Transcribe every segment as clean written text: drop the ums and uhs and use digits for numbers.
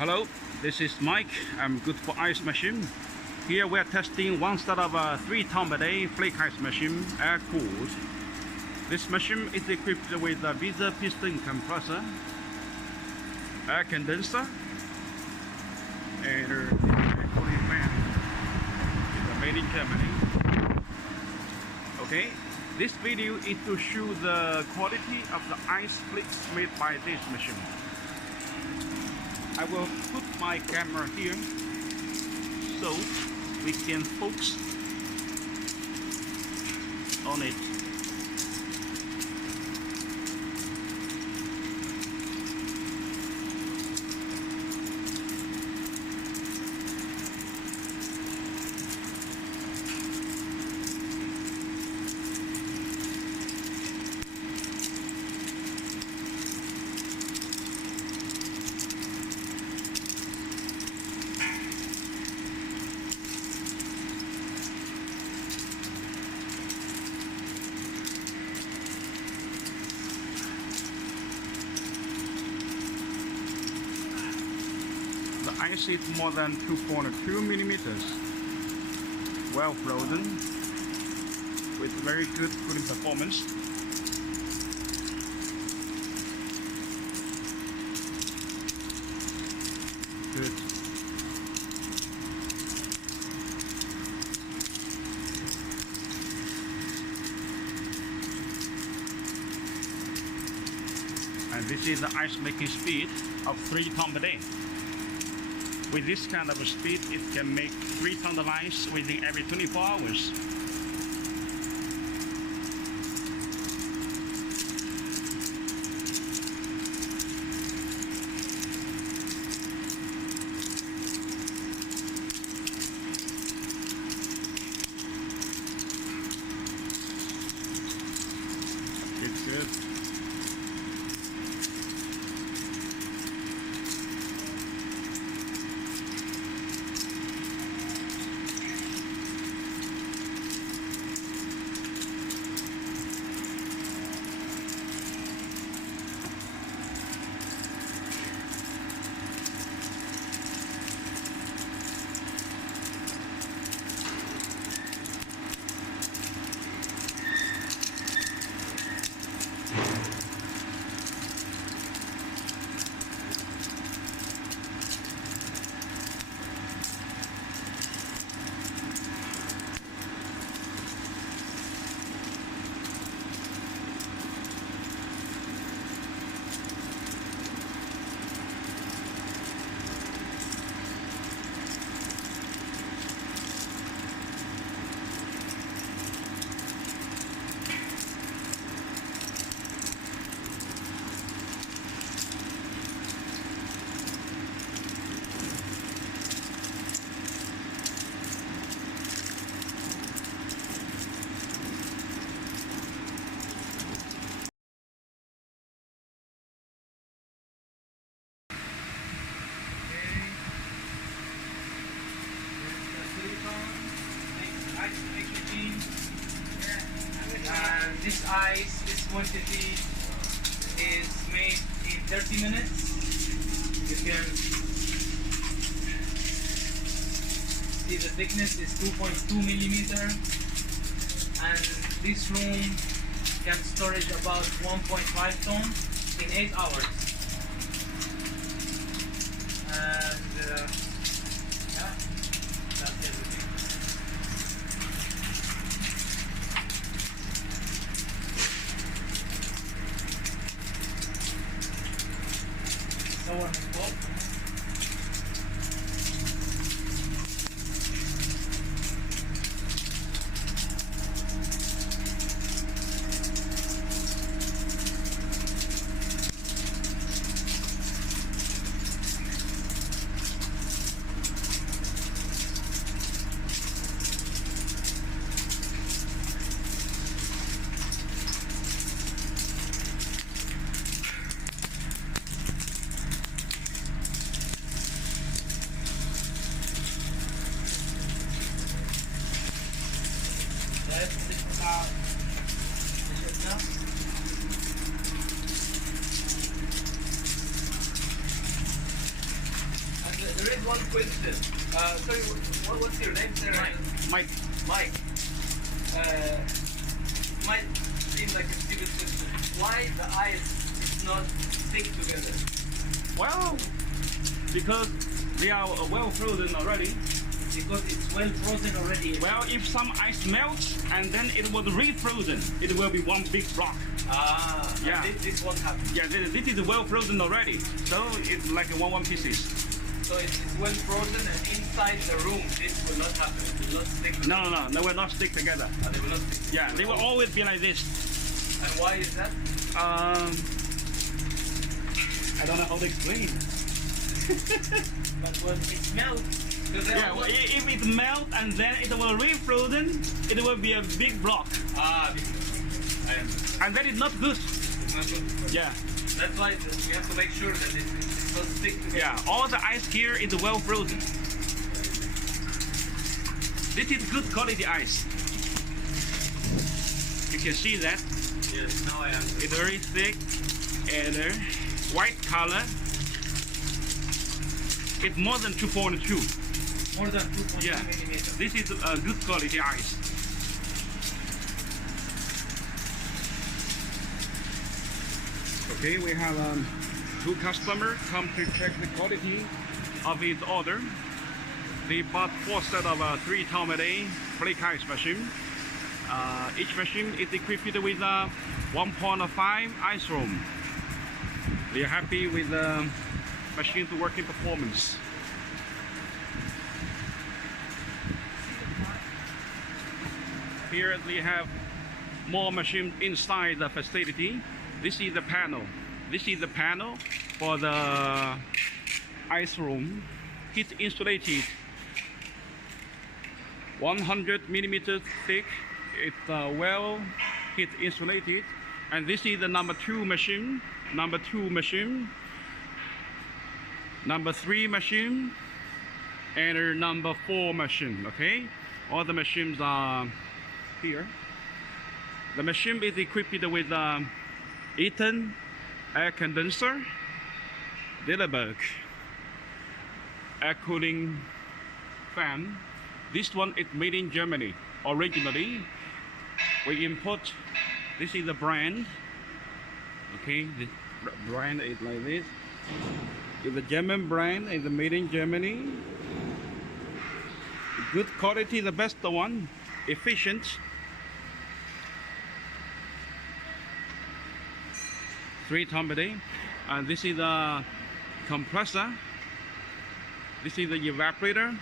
Hello, this is Mike. I'm good for ice machine. Here we are testing one set of a 3 ton per day flake ice machine, air cooled. This machine is equipped with a visor piston compressor, air condenser, and a cooling fan with a made in Germany. Okay, this video is to show the quality of the ice flakes made by this machine. I will put my camera here so we can focus on it. The ice is more than 2.2 millimeters, well frozen, with very good cooling performance. Good. And this is the ice making speed of 3 tons per day. With this kind of a speed, it can make 3 tons of ice within every 24 hours. It's good. And this ice, this quantity is made in 30 minutes. You can see the thickness is 2.2 millimeter, and this room can storage about 1.5 ton in 8 hours. And yeah, that's everything. Someone involved. one question. Sorry, what's your name, sir? Mike. Mike. Might seem like a stupid question. Why the ice is not stick together? Well, because they are well frozen already. Because it's well frozen already. Well, if some ice melts and then it was refrozen, it will be one big block. Ah, Yeah. This won't happen. Yeah, this is well frozen already, so it's like one pieces. So it's well frozen and inside the room this will not happen. It will not stick together. No, they will not stick together. They will not stick Yeah, they will always be like this. And why is that? I don't know how to explain. But when it melts, Yeah, well, if it melts and then it will refrozen, it will be a big block. I understand. And that is not good. It's not good. Yeah. That's why we have to make sure that it not stick together. Yeah, all the ice here is well frozen. This is good quality ice. You can see that. Yes, now I understand. It's very thick and white color. It's more than 2.2. More than 2.2 Yeah. millimeters. This is a good quality ice. Okay, we have two customers come to check the quality of his order. They bought 4 sets of 3 ton a day flake ice machine. Each machine is equipped with a 1.5 ice room. They are happy with the machine's working performance. Here they have more machines inside the facility. This is the panel. This is the panel for the ice room. Heat insulated, 100 millimeters thick. It's well heat insulated. And this is the number 2 machine, number 2 machine, number 3 machine, and number 4 machine. Okay, all the machines are here. The machine is equipped with Eaton air condenser, Dillenberg air cooling fan. This one is made in Germany originally. We import. This is the brand. Okay, the brand is like this. It's a German brand. It's made in Germany. Good quality, the best one. Efficient. Three ton a day. And this is the compressor. This is the evaporator.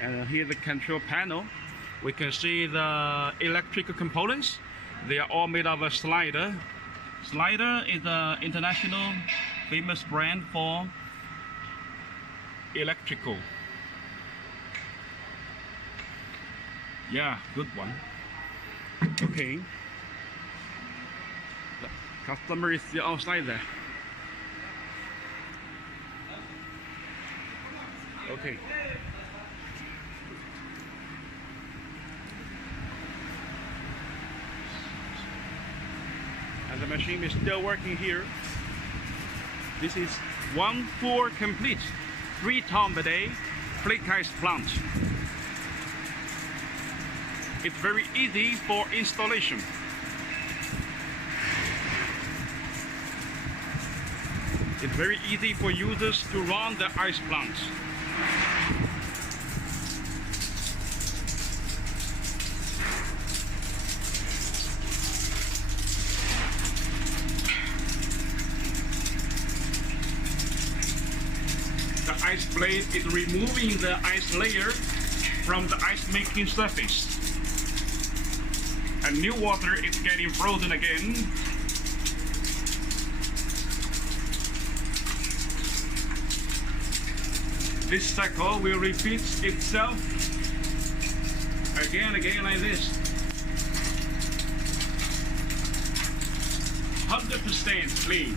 And here the control panel. We can see the electrical components. They are all made of a slider. Slider is an international famous brand for electrical. Yeah, good one. Okay. The customer is still outside there. Okay. And the machine is still working here. This is one floor complete, 3 ton a day flake ice plant. It's very easy for installation. It's very easy for users to run the ice plant. The ice blade is removing the ice layer from the ice making surface. And new water is getting frozen again. This cycle will repeat itself again like this. 100% clean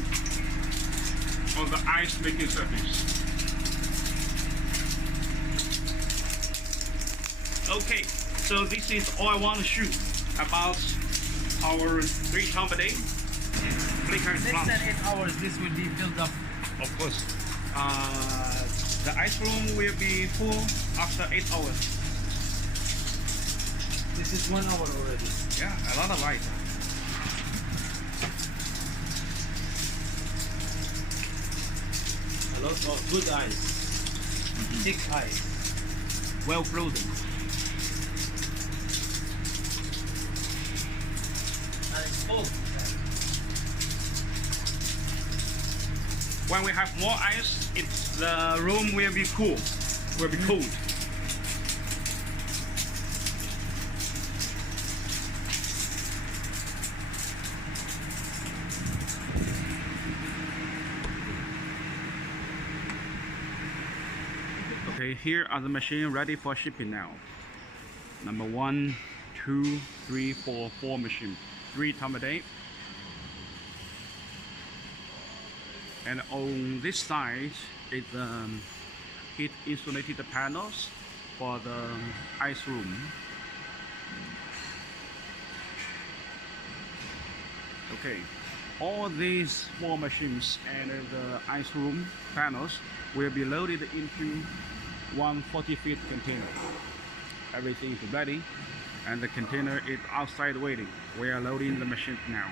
on the ice making surface. Okay, so this is all I want to shoot about our 3 ton a day flake ice plant. Less than 8 hours this will be filled up. Of course. The ice room will be full after 8 hours. This is 1 hour already. Yeah, a lot of light. A lot of good ice. Thick ice. Well frozen. And it's cold. When we have more ice, the room will be cool, will be cold. Okay, here are the machines ready for shipping now. Number 1, 2, 3, 4, 4 machines, 3 times a day. And on this side is heat insulated panels for the ice room. Okay, all these 4 machines and the ice room panels will be loaded into one 40-feet container. Everything is ready and the container is outside waiting. We are loading the machine now.